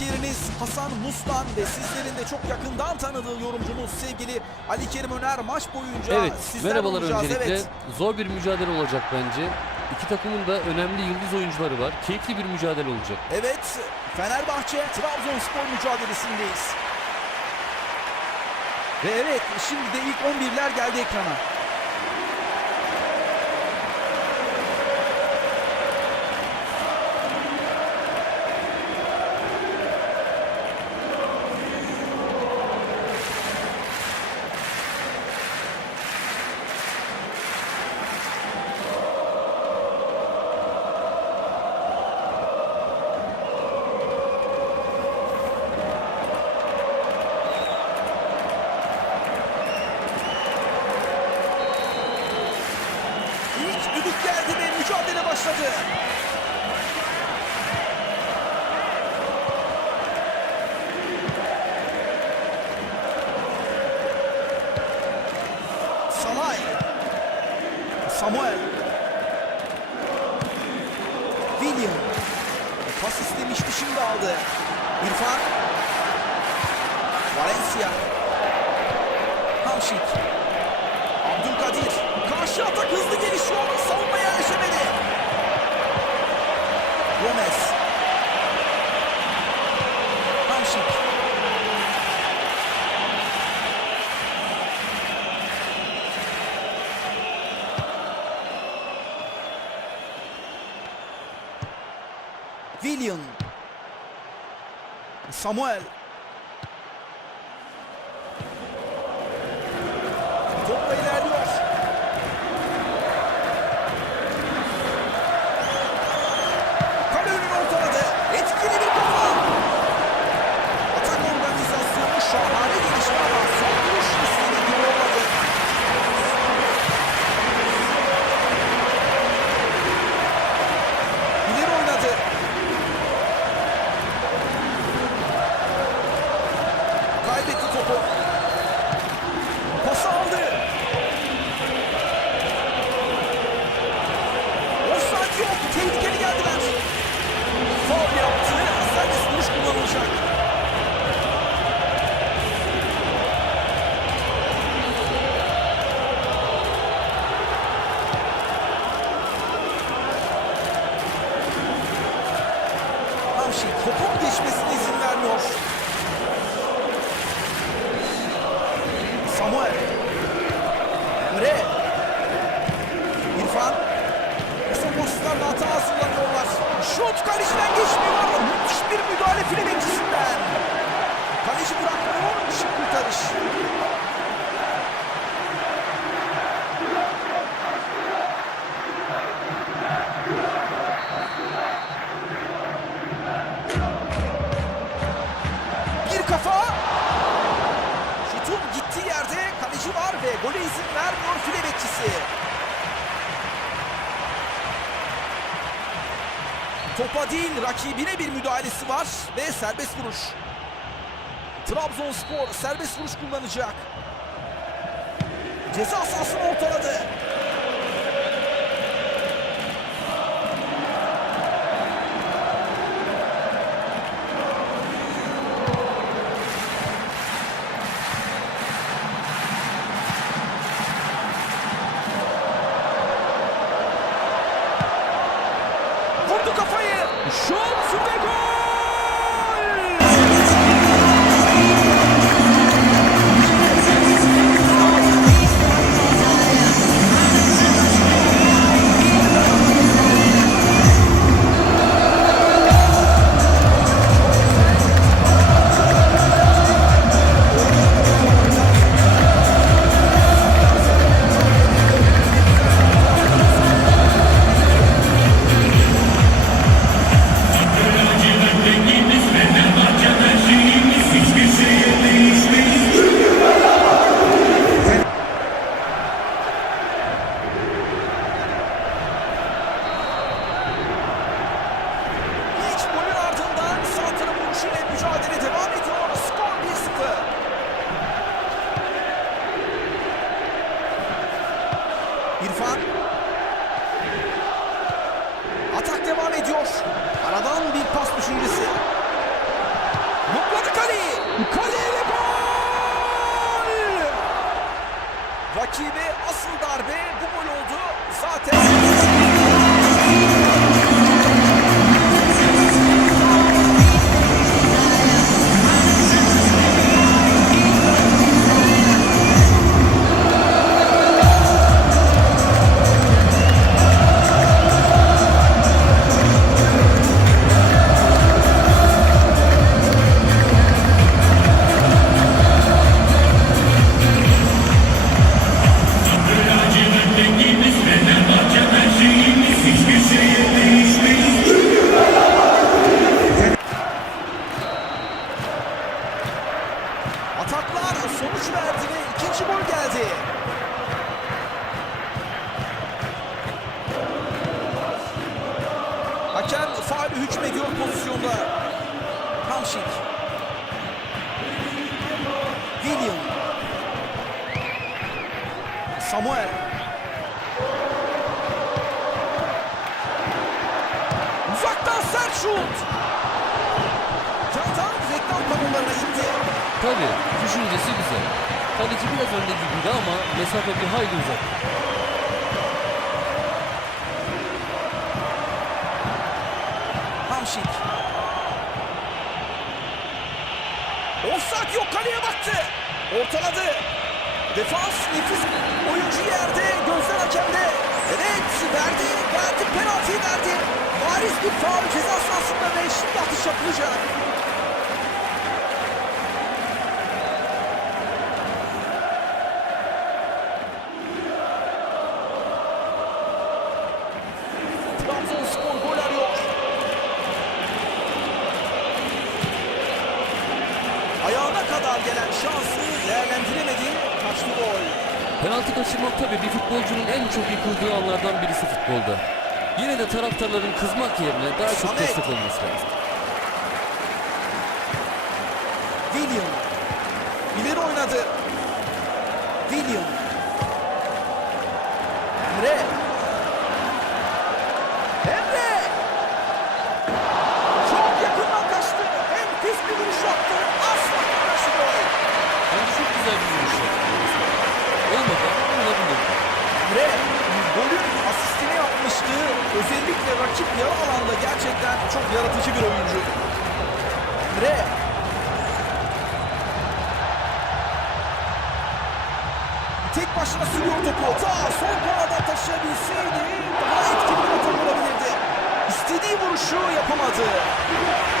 spikeriniz Hasan Mustan ve sizlerin de çok yakından tanıdığı yorumcumuz sevgili Ali Kerim Öner maç boyunca Evet, sizlerle merhabalar olacağız. öncelikle. Evet. Zor bir mücadele olacak bence. İki takımın da önemli yıldız oyuncuları var. Keyifli bir mücadele olacak. Evet, Fenerbahçe Trabzonspor mücadelesindeyiz. Ve evet, şimdi de ilk 11'ler geldi ekrana. William. Pas istemişti şimdi aldı. İrfan. Valencia. Hamşik. Abdülkadir. Karşı atak hızlı gelişiyor. Samuel. Topa değil rakibine bir müdahalesi var ve serbest vuruş. Trabzonspor serbest vuruş kullanacak. Ceza sahasını ortaladı. Şut Faal hükmediyor pozisyonda. Hamşik. William. Samuel. Uzaktan sert şut. Cantan reklam panolarına gitti. Tabii düşüncesi güzel. Kaleci biraz önde gibiydi ama mesafe bir hayli uzak. Hamşik. Offside yok kaleye baktı. Ortaladı. Defans nefis oyuncu yerde gözler hakemde. Evet verdi verdi penaltıyı verdi. Bariz bir faul ceza sahasında ve şimdi atış yapılacak. Futbolcunun en çok yıkıldığı anlardan birisi futbolda. Yine de taraftarların kızmak yerine daha çok Samet. destek olması lazım. William. İleri oynadı. William. Emre. Çok yakından kaçtı. Enfes bir vuruş yaptı. Asla karşı gol. Bence çok güzel bir vuruş yaptı. Olmadı ama olabilir. Emre golün asistini yapmıştı. Özellikle rakip yarı alanda gerçekten çok yaratıcı bir oyuncu. Emre. Tek başına sürüyor topu. Ta sol kanadan taşıyabilseydi daha etkili bir atak olabilirdi. İstediği vuruşu yapamadı.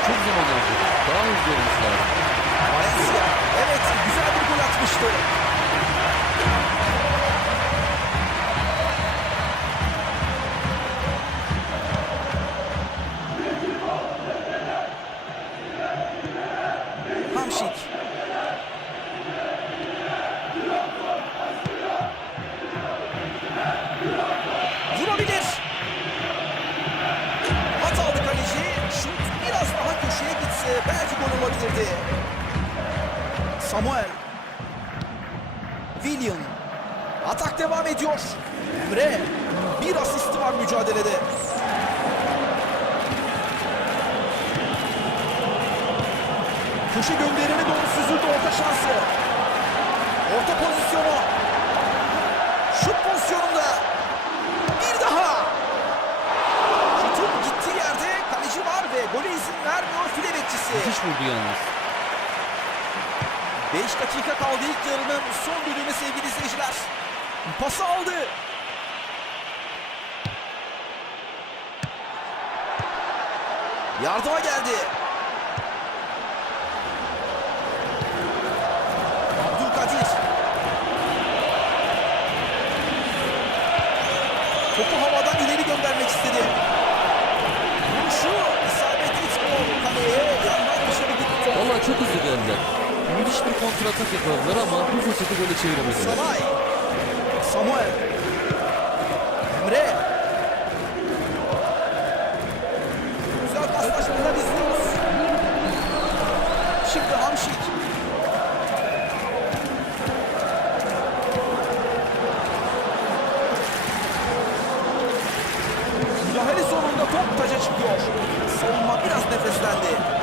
Çok zaman aldı. Daha hızlı olması lazım. Valencia evet güzel bir gol atmıştı. Samuel. William. Atak devam ediyor. Emre. Bir asisti var mücadelede. Köşe gönderimi doğru süzüldü orta şansı. Orta pozisyonu. Şut pozisyonunda. Bir daha. Şutun gittiği yerde kaleci var ve gole izin vermiyor file bekçisi. Müthiş vurdu yalnız. 5 dakika kaldı ilk yarının son bölümü sevgili izleyiciler. Pası aldı. Yardıma geldi. Abdülkadir. Topu havadan ileri göndermek istedi. Vuruşu isabet etmiyor kaleye. Yandan dışarı gitti. Vallahi çok hızlı geldiler. Müthiş bir kontratak yakaladılar ama bu fırsatı gole çeviremediler. Salay. Samuel. Emre. Güzel paslaşmalar izliyoruz. Şimdi Hamşik. Müdahale sonunda top taca çıkıyor. Savunma biraz nefeslendi.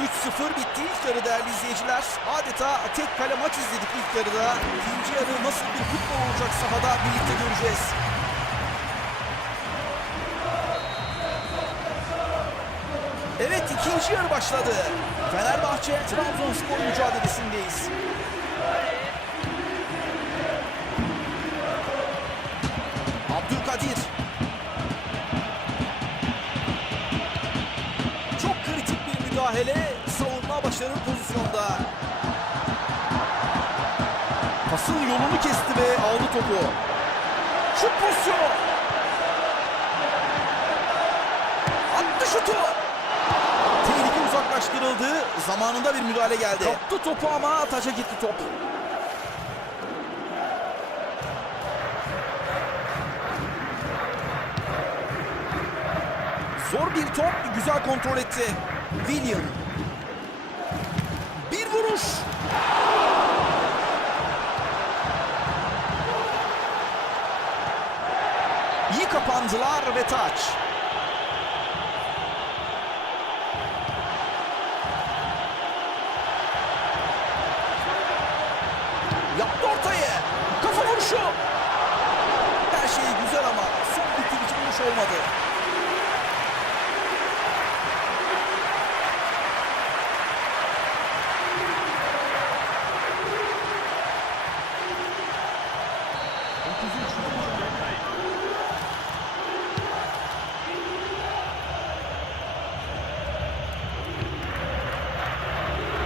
3-0 bitti ilk yarı değerli izleyiciler. Adeta tek kale maç izledik ilk yarıda. İkinci yarı nasıl bir futbol olacak sahada birlikte göreceğiz. Evet ikinci yarı başladı. Fenerbahçe Trabzonspor mücadelesindeyiz. Müdahale. Savunma başarılı pozisyonda. Pasın yolunu kesti ve aldı topu. Şut pozisyonu. Attı şutu. Tehlike uzaklaştırıldı. Zamanında bir müdahale geldi. Kaptı topu ama taça gitti top. Zor bir top, güzel kontrol etti. William. Bir vuruş. İyi kapandılar ve taç. Yaptı ortayı. Kafa vuruşu. Her şey güzel ama son bitirici vuruş olmadı.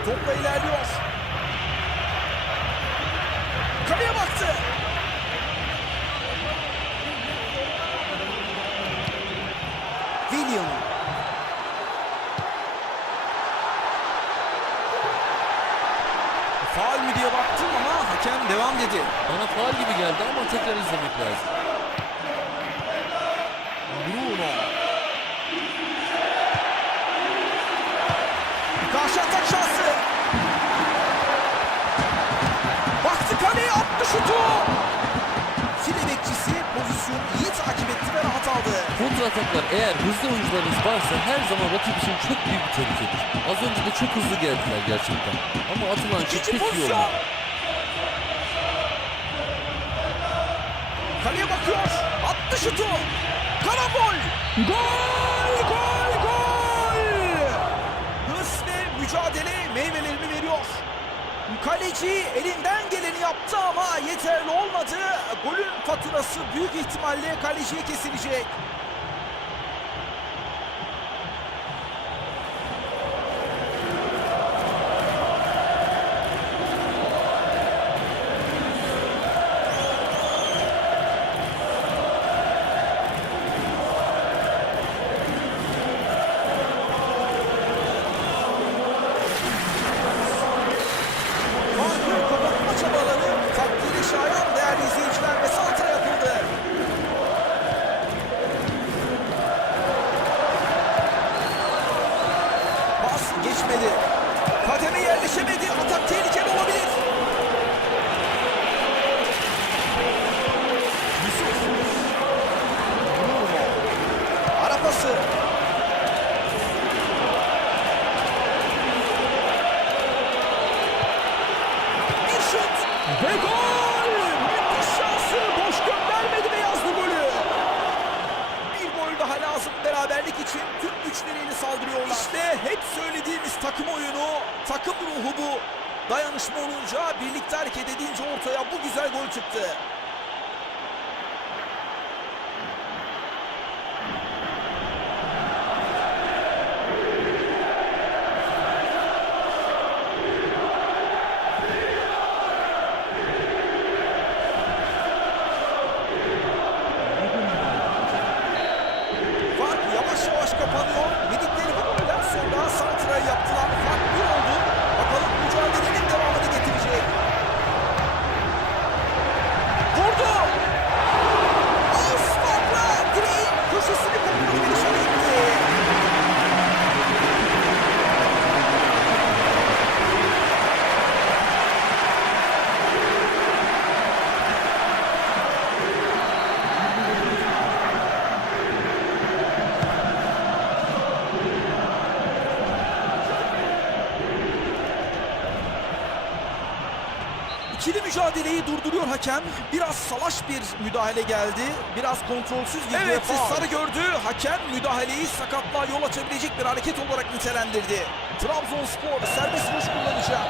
Topla ilerliyor. Kaleye baktı. William. Faul mü diye baktım ama hakem devam dedi. Bana faal gibi geldi ama tekrar izlemek lazım. Bruno. Karşı atak şansı. Baktı kaleye attı şutu. File bekçisi pozisyonu iyi takip etti aldı. Kontra ataklar eğer hızlı oyuncularınız varsa her zaman rakip için çok büyük bir tehlikedir. Az önce de çok hızlı geldiler gerçekten. Ama atılan İkinci pek iyi olmadı. Kaleye bakıyor. Attı şutu. Karambol. Gol! Kaleci elinden geleni yaptı ama yeterli olmadı. Golün faturası büyük ihtimalle kaleciye kesilecek. Takım ruhu bu. Dayanışma olunca, birlikte hareket edince ortaya bu güzel gol çıktı. Hakem. Biraz salaş bir müdahale geldi. Biraz kontrolsüz girdi. Evet, ve faul. sarı gördü. Hakem müdahaleyi sakatlığa yol açabilecek bir hareket olarak nitelendirdi. Trabzonspor serbest vuruş kullanacak.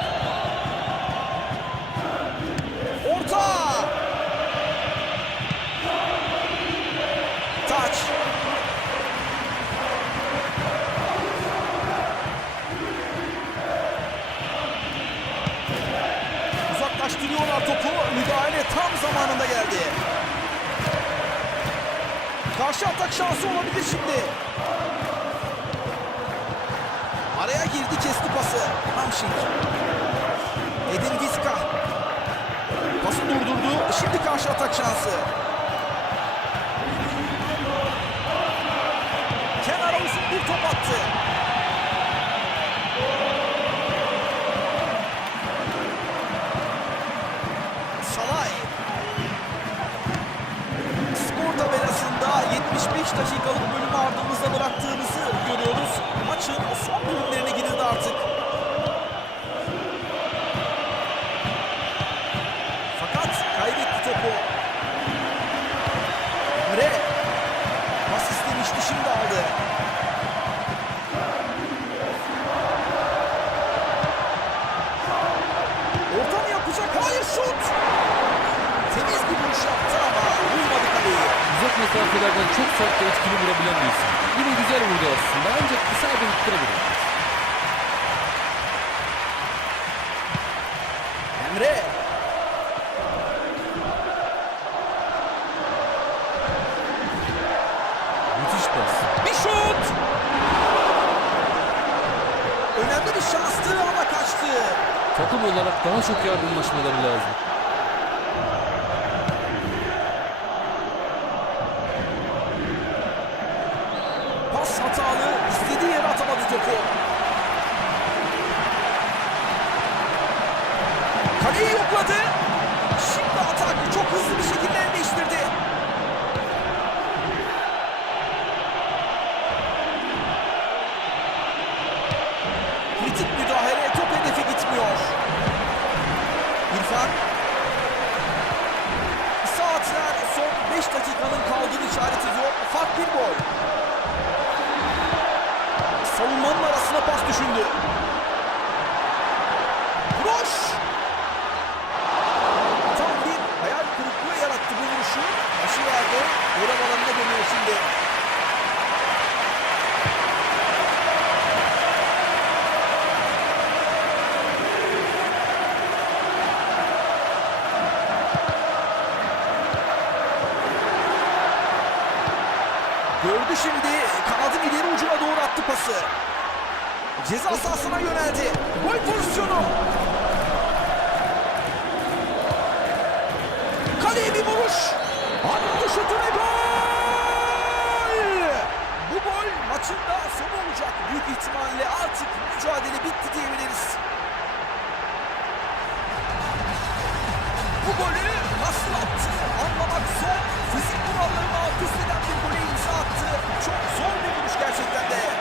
Vurdu aslında ancak kısa bir tutturabilir. Emre. Müthiş pas. Bir şut. Önemli bir şanstı ama kaçtı. Takım olarak daha çok yardımlaşmaları lazım. Gördü şimdi. Kanadın ileri ucuna doğru attı pası. Ceza sahasına yöneldi. Gol pozisyonu. Kaleye bir vuruş. Attı şutu ve gol. Bu gol maçın da sonu olacak. Büyük ihtimalle artık mücadele bitti diyebiliriz. Bu golü nasıl attı anlamak zor. Fizik kurallarını alt üst eden Çok zor bir vuruş gerçekten de.